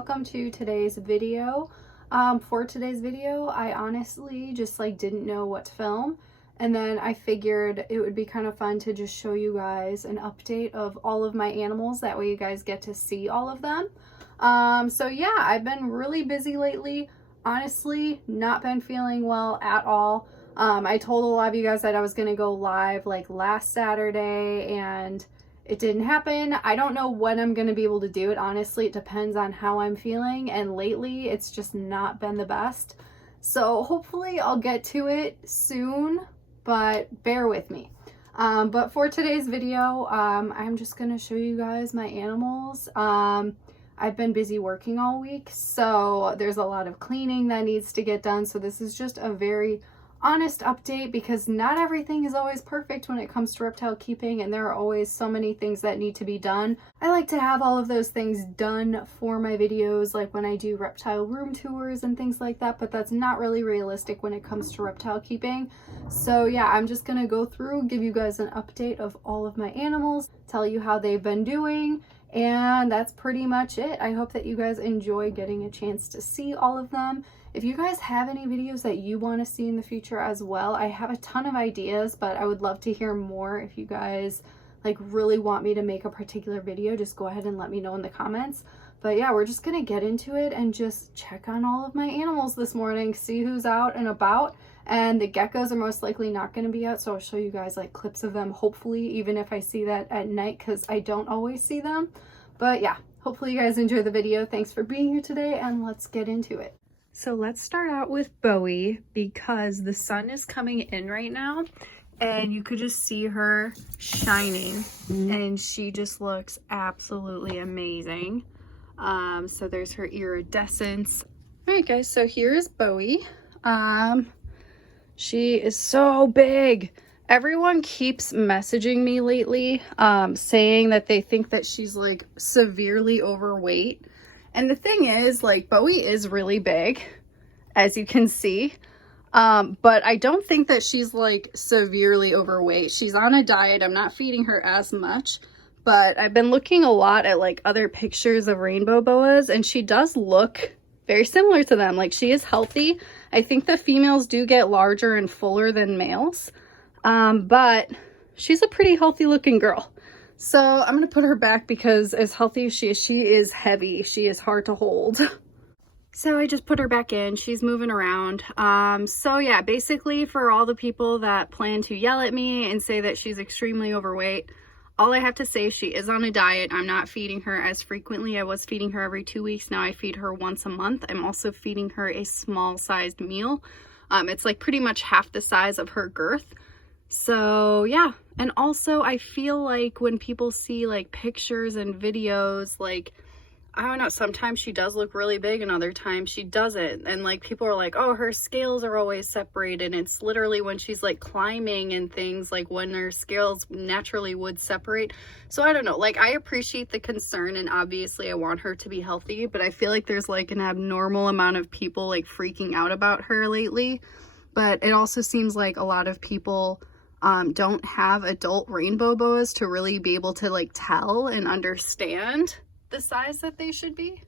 welcome to today's video. For today's video, I honestly just didn't know what to film, and then I figured it would be kind of fun to just show you guys an update of all of my animals. That way you guys get to see all of them. So yeah, I've been really busy lately. Honestly, not been feeling well at all. I told a lot of you guys that I was gonna go live last Saturday, and it didn't happen. I don't know when I'm going to be able to do it. Honestly, it depends on how I'm feeling. And lately, it's just not been the best. So hopefully I'll get to it soon, but bear with me. But for today's video, I'm just going to show you guys my animals. I've been busy working all week, so there's a lot of cleaning that needs to get done. So this is just a very honest update because not everything is always perfect when it comes to reptile keeping, and there are always so many things that need to be done. I like to have all of those things done for my videos, like when I do reptile room tours and things like that, but that's not really realistic when it comes to reptile keeping. So yeah, I'm just gonna go through, give you guys an update of all of my animals, tell you how they've been doing, and that's pretty much it. I hope that you guys enjoy getting a chance to see all of them. If you guys have any videos that you want to see in the future as well, I have a ton of ideas, but I would love to hear more. If you guys really want me to make a particular video, just go ahead and let me know in the comments. But yeah, we're just gonna get into it and just check on all of my animals this morning, see who's out and about. And the geckos are most likely not going to be out, so I'll show you guys clips of them, hopefully, even if I see that at night, because I don't always see them. But yeah, hopefully you guys enjoy the video. Thanks for being here today, and let's get into it. So let's start out with Bowie, because the sun is coming in right now and you could just see her shining, and she just looks absolutely amazing. So there's her iridescence. All right guys, so here is Bowie. She is so big. Everyone keeps messaging me lately saying that they think that she's severely overweight. And the thing is, Bowie is really big, as you can see. But I don't think that she's severely overweight. She's on a diet. I'm not feeding her as much, but I've been looking a lot at other pictures of rainbow boas, and she does look very similar to them. She is healthy. I think the females do get larger and fuller than males. But she's a pretty healthy looking girl. So I'm going to put her back because as healthy as she is heavy. She is hard to hold. So I just put her back in. She's moving around. So yeah, basically for all the people that plan to yell at me and say that she's extremely overweight, all I have to say, she is on a diet. I'm not feeding her as frequently. I was feeding her every 2 weeks. Now I feed her once a month. I'm also feeding her a small sized meal. It's pretty much half the size of her girth. So yeah, and also I feel when people see pictures and videos, I don't know, sometimes she does look really big and other times she doesn't, and people are like, oh, her scales are always separated. It's literally when she's climbing and things, when her scales naturally would separate. So I don't know, I appreciate the concern, and obviously I want her to be healthy, but I feel there's an abnormal amount of people freaking out about her lately. But it also seems a lot of people don't have adult rainbow boas to really be able to tell and understand the size that they should be.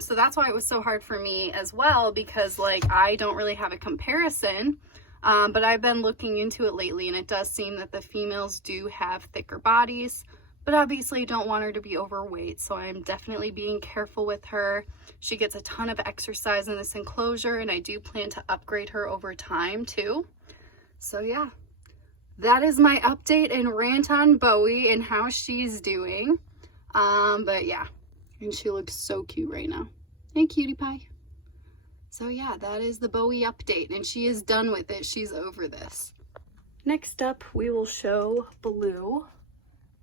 So that's why it was so hard for me as well, because I don't really have a comparison. But I've been looking into it lately, and it does seem that the females do have thicker bodies, but obviously don't want her to be overweight. So I'm definitely being careful with her. She gets a ton of exercise in this enclosure, and I do plan to upgrade her over time too. So yeah, that is my update and rant on Bowie and how she's doing. But yeah, and she looks so cute right now. Hey, cutie pie. So yeah, that is the Bowie update, and she is done with it. She's over this. Next up, we will show Blue,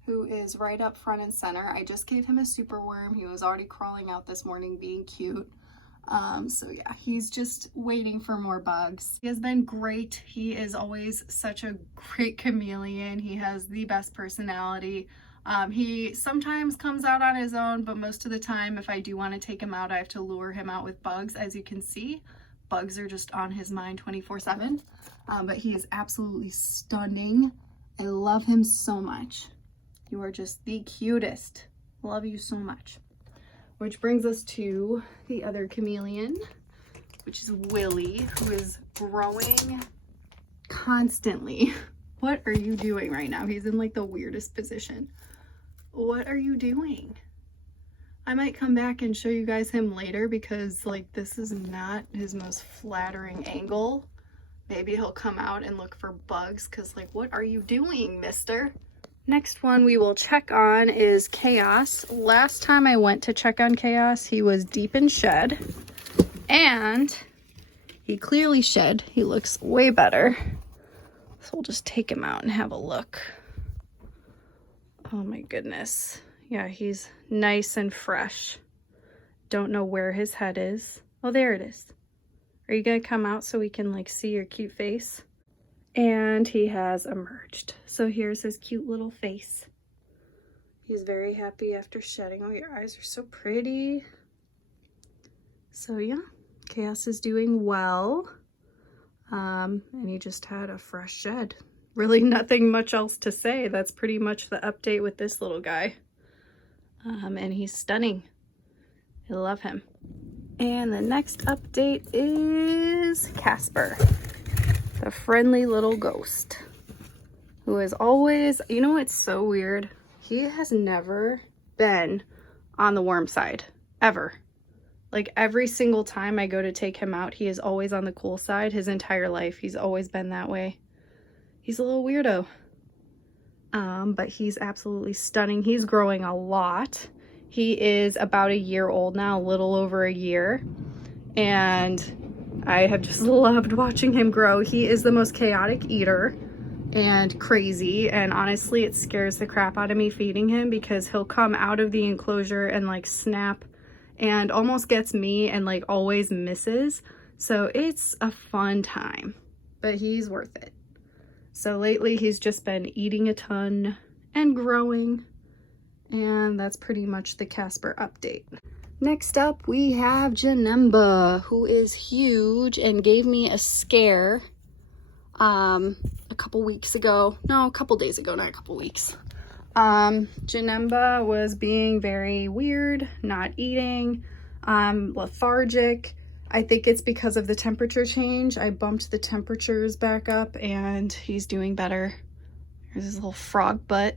who is right up front and center. I just gave him a super worm. He was already crawling out this morning being cute. So yeah, he's just waiting for more bugs. He has been great. He is always such a great chameleon. He has the best personality. He sometimes comes out on his own, but most of the time, if I do want to take him out, I have to lure him out with bugs. As you can see, bugs are just on his mind 24/7. But he is absolutely stunning. I love him so much. You are just the cutest. Love you so much. which brings us to the other chameleon, which is Willie, who is growing constantly. What are you doing right now? He's in like the weirdest position. What are you doing? I might come back and show you guys him later because like this is not his most flattering angle. Maybe he'll come out and look for bugs because like, what are you doing, mister? Next one we will check on is Chaos. Last time I went to check on Chaos, he was deep in shed and he clearly shed. He looks way better. So we'll just take him out and have a look. Oh my goodness. Yeah, he's nice and fresh. Don't know where his head is. Oh, there it is. Are you gonna come out so we can like see your cute face? And he has emerged. So here's his cute little face. He's very happy after shedding. Oh, your eyes are so pretty. So yeah, Chaos is doing well. And he just had a fresh shed. Really nothing much else to say. That's pretty much the update with this little guy. And he's stunning. I love him. And the next update is Casper, the friendly little ghost, who is always, you know what's so weird? He has never been on the warm side, ever. Like every single time I go to take him out, he is always on the cool side. His entire life, he's always been that way. He's a little weirdo. But he's absolutely stunning. He's growing a lot. He is about a year old now, a little over a year. And I have just loved watching him grow. He is the most chaotic eater and crazy. And honestly, it scares the crap out of me feeding him because he'll come out of the enclosure and like snap and almost gets me and like always misses. So it's a fun time, but he's worth it. So lately he's just been eating a ton and growing, and that's pretty much the Casper update. Next up we have Janemba, who is huge and gave me a scare a couple weeks ago. No, a couple days ago, not a couple weeks. Janemba was being very weird, not eating, lethargic. I think it's because of the temperature change. I bumped the temperatures back up and he's doing better. Here's his little frog butt.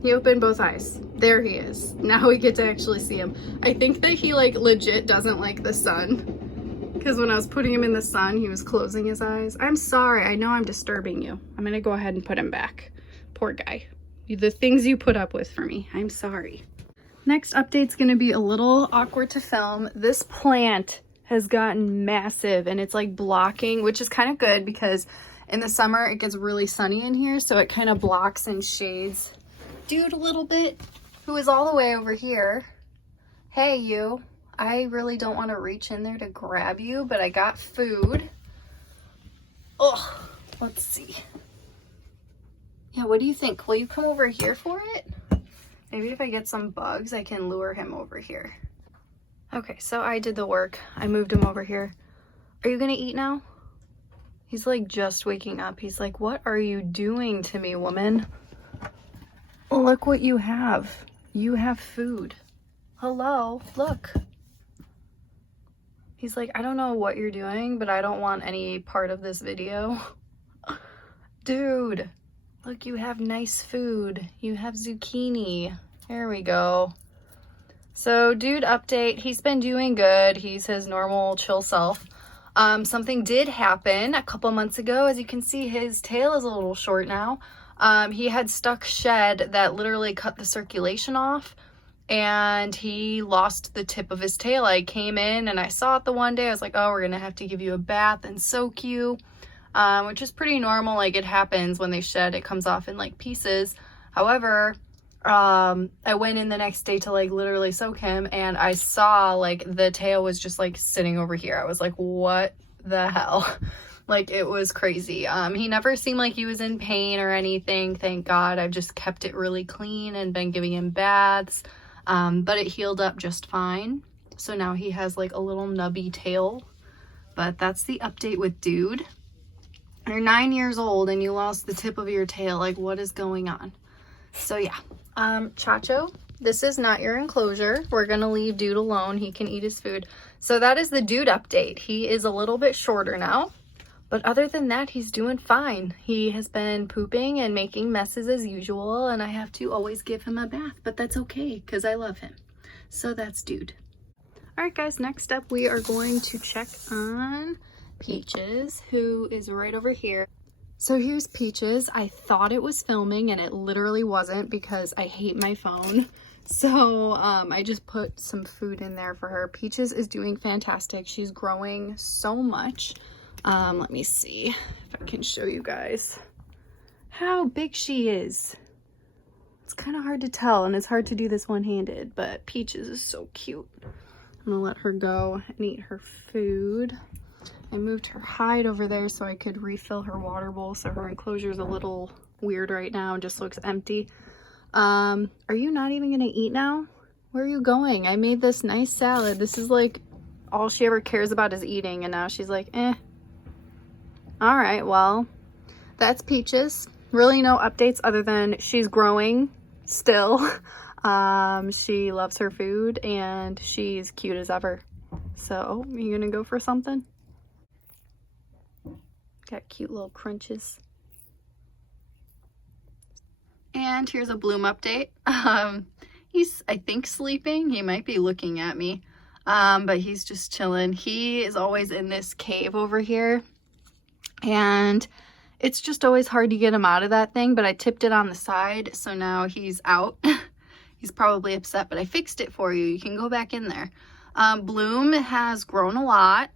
He opened both eyes. There he is. Now we get to actually see him. I think that he like legit doesn't like the sun, because when I was putting him in the sun, he was closing his eyes. I'm sorry. I know I'm disturbing you. I'm going to go ahead and put him back. Poor guy. The things you put up with for me. I'm sorry. Next update's going to be a little awkward to film. This plant has gotten massive and it's like blocking, which is kind of good because in the summer it gets really sunny in here, so it kind of blocks and shades dude a little bit, who is all the way over here. Hey you, I really don't want to reach in there to grab you, but I got food. Oh, let's see. Yeah, what do you think? Will you come over here for it? Maybe if I get some bugs, I can lure him over here. Okay, so I did the work. I moved him over here. Are you gonna eat now? He's like just waking up. He's like, what are you doing to me, woman? Look what you have. You have food. Hello, look. He's like, I don't know what you're doing, but I don't want any part of this video. Dude. Look, you have nice food. You have zucchini. There we go. So, dude update. He's been doing good. He's his normal chill self. Something did happen a couple months ago. As you can see, his tail is a little short now. He had stuck shed that literally cut the circulation off, and he lost the tip of his tail. I came in and I saw it the one day. I was like, oh, we're going to have to give you a bath and soak you. Which is pretty normal. Like, it happens when they shed, it comes off in like pieces. However, I went in the next day to like literally soak him, and I saw like the tail was just like sitting over here. I was like, what the hell? Like, it was crazy. He never seemed like he was in pain or anything, thank God. I've just kept it really clean and been giving him baths, but it healed up just fine. So now he has like a little nubby tail. But that's the update with dude. You're 9 years old and you lost the tip of your tail. Like, what is going on? So yeah, Chancho this is not your enclosure. We're gonna leave Dude alone. He can eat his food. So that is the Dude update. He is a little bit shorter now, but other than that, he's doing fine. He has been pooping and making messes as usual, and I have to always give him a bath, but that's okay because I love him. So that's Dude. All right, guys, next up, we are going to check on Peaches, who is right over here. So here's Peaches. I thought it was filming and it literally wasn't because I hate my phone. So I just put some food in there for her. Peaches is doing fantastic. She's growing so much. Let me see if I can show you guys how big she is. It's kind of hard to tell and it's hard to do this one-handed, but Peaches is so cute. I'm gonna let her go and eat her food. I moved her hide over there so I could refill her water bowl, so her enclosure is a little weird right now and just looks empty. Are you not even gonna eat now? Where are you going? I made this nice salad. This is like all she ever cares about is eating, and now she's like, eh. All right, well, that's Peaches. Really no updates other than she's growing still. She loves her food and she's cute as ever. So, you gonna go for something? Got cute little crunches. And here's a Bloom update. He's, I think, sleeping. He might be looking at me, but he's just chilling. He is always in this cave over here, and it's just always hard to get him out of that thing, but I tipped it on the side, so now he's out. He's probably upset, but I fixed it for you. You can go back in there. Bloom has grown a lot.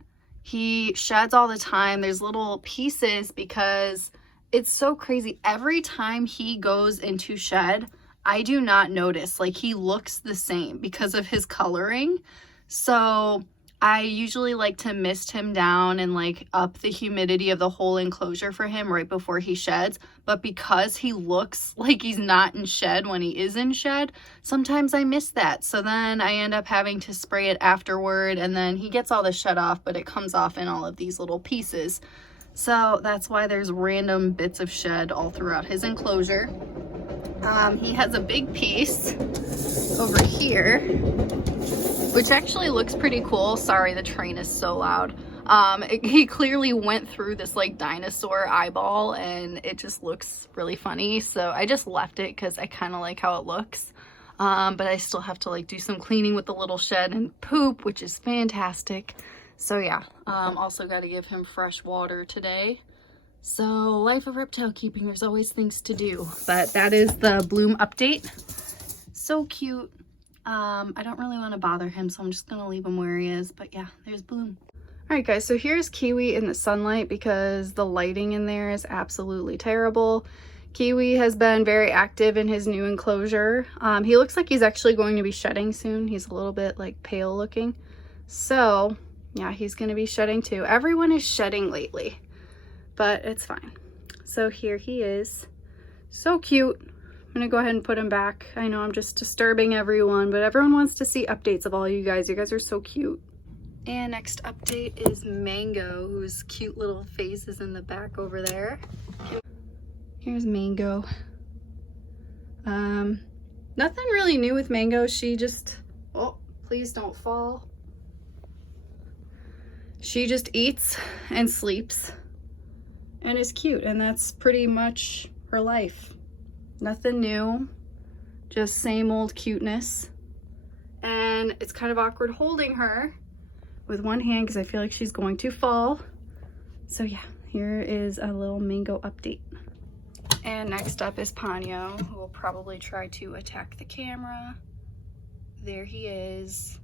He sheds all the time. There's little pieces because it's so crazy. Every time he goes into shed, I do not notice. Like, he looks the same because of his coloring. So I usually like to mist him down and like up the humidity of the whole enclosure for him right before he sheds. But because he looks like he's not in shed when he is in shed, sometimes I miss that. So then I end up having to spray it afterward, and then he gets all the shed off, but it comes off in all of these little pieces. So that's why there's random bits of shed all throughout his enclosure. He has a big piece over here, which actually looks pretty cool. Sorry, the train is so loud. He clearly went through this like dinosaur eyeball and it just looks really funny. So I just left it because I kind of like how it looks. But I still have to like do some cleaning with the little shed and poop, which is fantastic. So yeah, also got to give him fresh water today. So life of reptile keeping, there's always things to do. But that is the Bloom update. So cute. I don't really want to bother him, so I'm just gonna leave him where he is. But yeah, there's Bloom. All right, guys, so here's Kiwi in the sunlight because the lighting in there is absolutely terrible. Kiwi has been very active in his new enclosure. He looks like he's actually going to be shedding soon. He's a little bit like pale looking. So yeah, he's gonna be shedding too. Everyone is shedding lately, but it's fine. So here he is. So cute. I'm gonna go ahead and put him back. I know I'm just disturbing everyone, but everyone wants to see updates of all you guys. You guys are so cute. And next update is Mango, whose cute little face is in the back over there. Here's Mango. Nothing really new with Mango. She just, oh, please don't fall. She just eats and sleeps and is cute, and that's pretty much her life. Nothing new, just same old cuteness. And it's kind of awkward holding her with one hand because I feel like she's going to fall. So yeah, here is a little Mango update. And next up is Ponyo, who will probably try to attack the camera. There he is.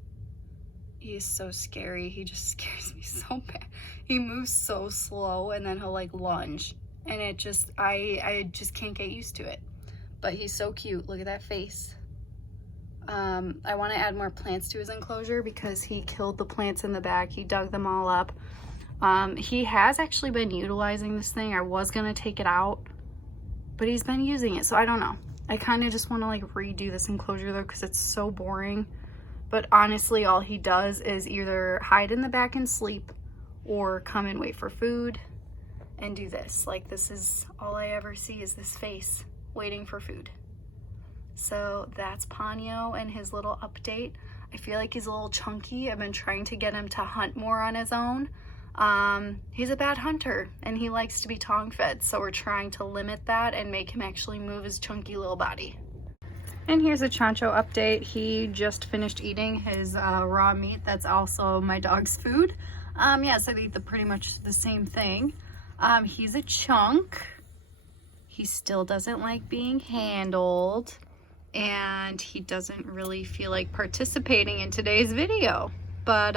He is so scary. He just scares me so bad. He moves so slow and then he'll like lunge. And it just, I just can't get used to it. But he's so cute. Look at that face. I want to add more plants to his enclosure because he killed the plants in the back. He dug them all up. He has actually been utilizing this thing. I was going to take it out, but he's been using it. So I don't know. I kind of just want to like redo this enclosure though because it's so boring. But honestly, all he does is either hide in the back and sleep or come and wait for food and do this. Like, this is all I ever see is this face waiting for food. So that's Ponyo and his little update. I feel like he's a little chunky. I've been trying to get him to hunt more on his own. He's a bad hunter and he likes to be tongue fed, so we're trying to limit that and make him actually move his chunky little body. And here's a Chancho update. He just finished eating his raw meat. That's also my dog's food. Yeah, so they eat pretty much the same thing. He's a chunk. He still doesn't like being handled, and he doesn't really feel like participating in today's video. But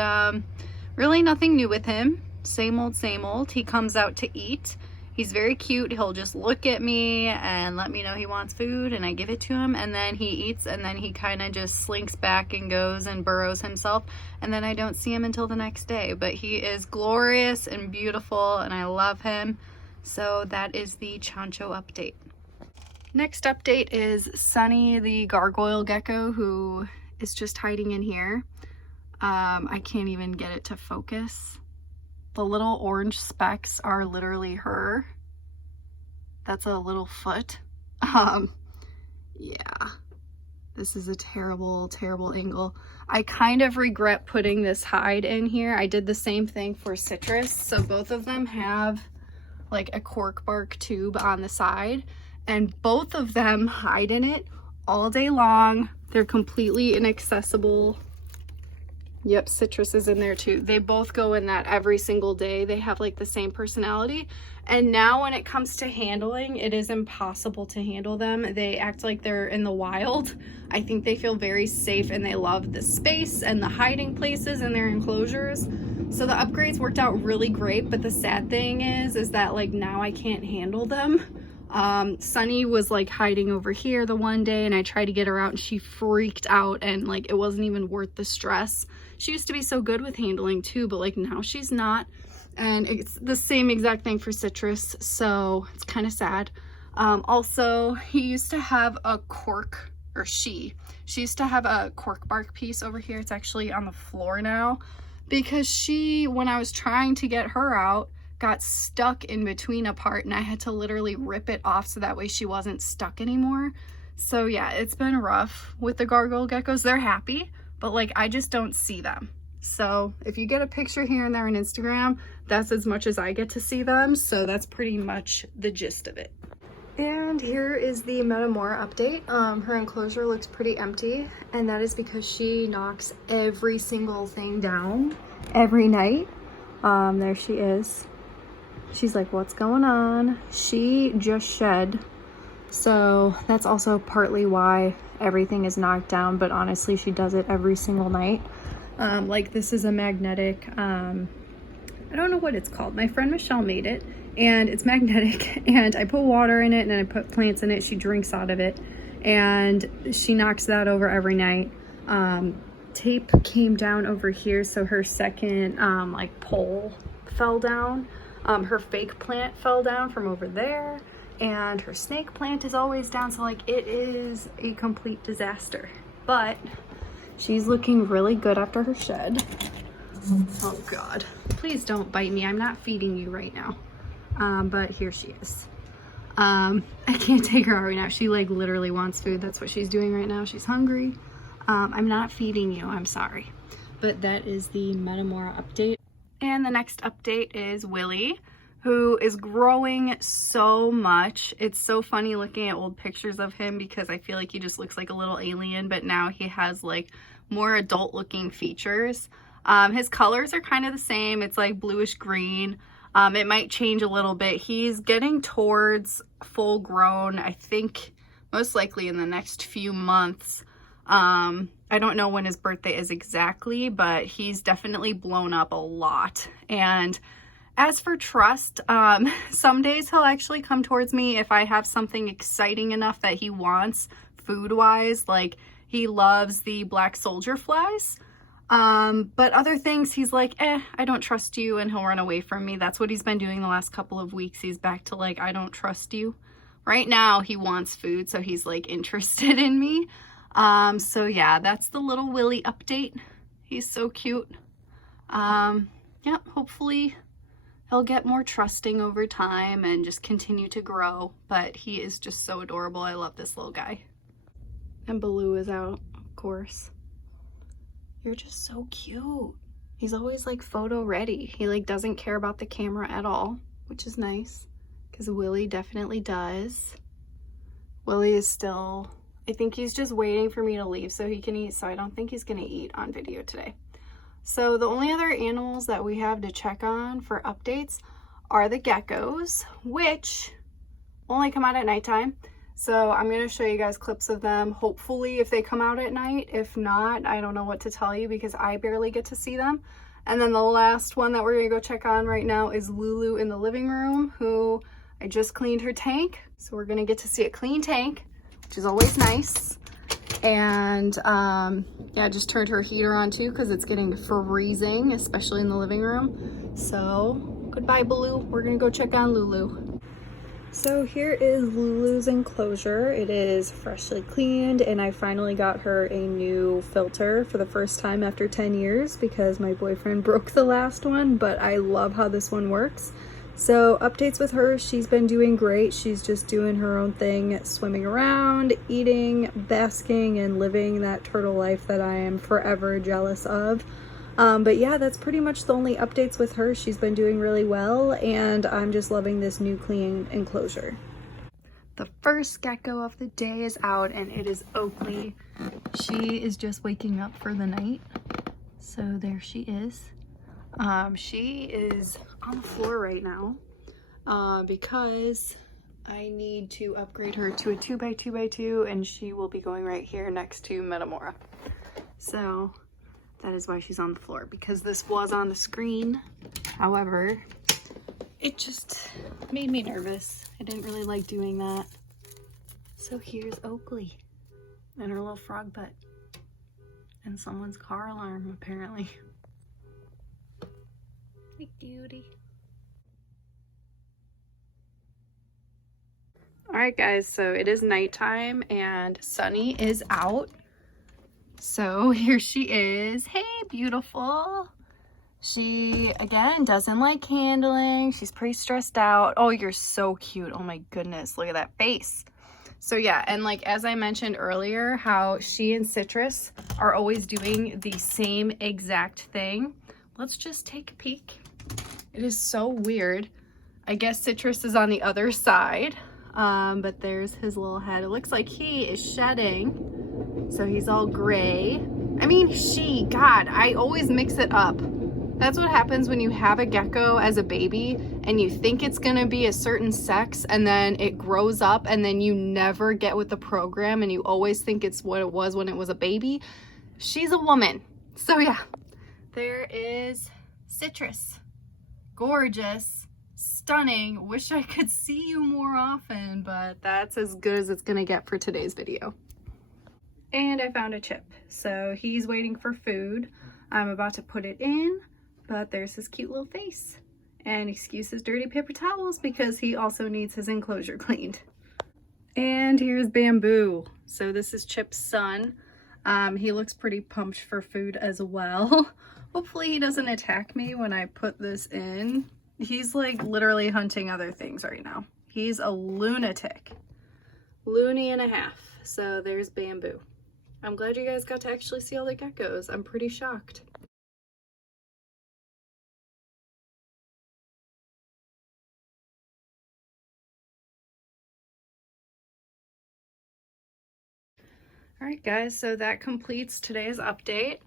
really nothing new with him. Same old, same old. He comes out to eat. He's very cute. He'll just look at me and let me know he wants food, and I give it to him, and then he eats, and then he kind of just slinks back and goes and burrows himself, and then I don't see him until the next day. But he is glorious and beautiful, and I love him. So that is the Chancho update. Next update is Sunny, the gargoyle gecko, who is just hiding in here. I can't even get it to focus. The little orange specks are literally her. That's a little foot. Yeah, this is a terrible, terrible angle. I kind of regret putting this hide in here. I did the same thing for Citrus. So both of them have like a cork bark tube on the side, and both of them hide in it all day long. They're completely inaccessible. Yep, Citrus is in there too. They both go in that every single day. They have like the same personality. And now when it comes to handling, it is impossible to handle them. They act like they're in the wild. I think they feel very safe and they love the space and the hiding places in their enclosures. So the upgrades worked out really great, but the sad thing is that like now I can't handle them. Sunny was like hiding over here the one day, and I tried to get her out and she freaked out, and like it wasn't even worth the stress. She used to be so good with handling too, but like now she's not. And it's the same exact thing for Citrus, so it's kind of sad. Also, he used to have a cork, or she used to have a cork bark piece over here. It's actually on the floor now because she, when I was trying to get her out, got stuck in between a part, and I had to literally rip it off so that way she wasn't stuck anymore. So yeah, it's been rough with the gargoyle geckos. They're happy, but like I just don't see them. So if you get a picture here and there on Instagram, that's as much as I get to see them. So that's pretty much the gist of it. And here is the Metamora update. Her enclosure looks pretty empty, and that is because she knocks every single thing down every night. There she is. She's like, what's going on? She just shed. So that's also partly why everything is knocked down, but honestly, she does it every single night. Like this is a magnetic, I don't know what it's called. My friend Michelle made it, and it's magnetic, and I put water in it and I put plants in it. She drinks out of it, and she knocks that over every night. Tape came down over here, so her second like pole fell down. Her fake plant fell down from over there, and her snake plant is always down, so like it is a complete disaster. But she's looking really good after her shed. Oh God, please don't bite me. I'm not feeding you right now. But here she is. I can't take her out right now. She like literally wants food. That's what she's doing right now. She's hungry. I'm not feeding you, I'm sorry. But that is the Metamora update. And the next update is Willie, who is growing so much. It's so funny looking at old pictures of him because I feel like he just looks like a little alien, but now he has like more adult looking features. His colors are kind of the same. It's like bluish green. It might change a little bit. He's getting towards full grown, I think most likely in the next few months. I don't know when his birthday is exactly, but he's definitely blown up a lot. And as for trust, some days he'll actually come towards me if I have something exciting enough that he wants food-wise. Like he loves the black soldier flies. But other things he's like, I don't trust you, and he'll run away from me. That's what he's been doing the last couple of weeks. He's back to like, I don't trust you. Right now he wants food, so he's like interested in me. So yeah, that's the little Willie update. He's so cute. Yeah, hopefully he'll get more trusting over time and just continue to grow, but he is just so adorable. I love this little guy. And Baloo is out, of course. You're just so cute. He's always like photo ready. He like doesn't care about the camera at all, which is nice because Willie definitely does. Willie is still, I think he's just waiting for me to leave so he can eat, so I don't think he's gonna eat on video today. So the only other animals that we have to check on for updates are the geckos, which only come out at nighttime. So I'm going to show you guys clips of them, hopefully if they come out at night. If not, I don't know what to tell you because I barely get to see them. And then the last one that we're going to go check on right now is Lulu in the living room, who I just cleaned her tank. So we're going to get to see a clean tank, which is always nice. And yeah, I just turned her heater on too because it's getting freezing, especially in the living room. So goodbye, Baloo. We're going to go check on Lulu. So here is Lulu's enclosure. It is freshly cleaned and I finally got her a new filter for the first time after 10 years because my boyfriend broke the last one, but I love how this one works. So updates with her, she's been doing great. She's just doing her own thing, swimming around, eating, basking, and living that turtle life that I am forever jealous of. But yeah, that's pretty much the only updates with her. She's been doing really well, and I'm just loving this new clean enclosure. The first gecko of the day is out, and it is Oakley. She is just waking up for the night. So there she is. She is on the floor right now because I need to upgrade her to a 2x2x2, and she will be going right here next to Metamora. So that is why she's on the floor, because this was on the screen. However, it just made me nervous. I didn't really like doing that. So here's Oakley and her little frog butt and someone's car alarm, apparently. Hey, cutie. All right, guys, so it is nighttime and Sunny is out. So here she is. Hey, beautiful. She, again, doesn't like handling. She's pretty stressed out. Oh, you're so cute. Oh my goodness, look at that face. So yeah, and like as I mentioned earlier, how she and Citrus are always doing the same exact thing. Let's just take a peek. It is so weird. I guess Citrus is on the other side, but there's his little head. It looks like he is shedding. So he's all gray. I mean, God, I always mix it up. That's what happens when you have a gecko as a baby and you think it's gonna be a certain sex and then it grows up and then you never get with the program and you always think it's what it was when it was a baby. She's a woman. So yeah, there is Citrus. Gorgeous, stunning. Wish I could see you more often, but that's as good as it's gonna get for today's video. And I found a chip. So he's waiting for food. I'm about to put it in, but there's his cute little face. And excuse his dirty paper towels because he also needs his enclosure cleaned. And here's Bamboo. So this is Chip's son. He looks pretty pumped for food as well. Hopefully he doesn't attack me when I put this in. He's like literally hunting other things right now. He's a lunatic. Loony and a half. So there's Bamboo. I'm glad you guys got to actually see all the geckos. I'm pretty shocked. All right, guys, so that completes today's update.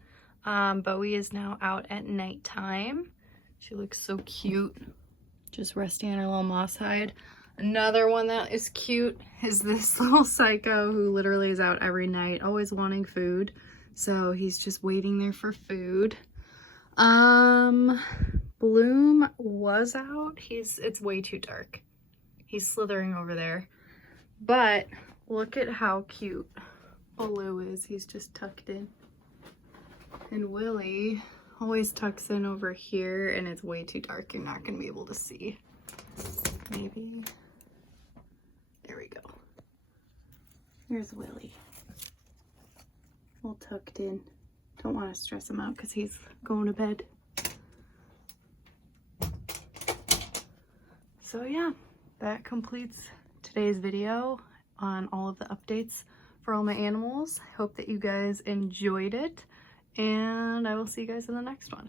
Bowie is now out at nighttime. She looks so cute, just resting on her little moss hide. Another one that is cute is this little psycho who literally is out every night, always wanting food. So he's just waiting there for food. Bloom was out. It's way too dark. He's slithering over there. But look at how cute Lulu is. He's just tucked in. And Willie always tucks in over here, and it's way too dark. You're not going to be able to see. Maybe. There we go. Here's Willie. All tucked in. Don't want to stress him out because he's going to bed. So yeah, that completes today's video on all of the updates for all my animals. Hope that you guys enjoyed it, and I will see you guys in the next one.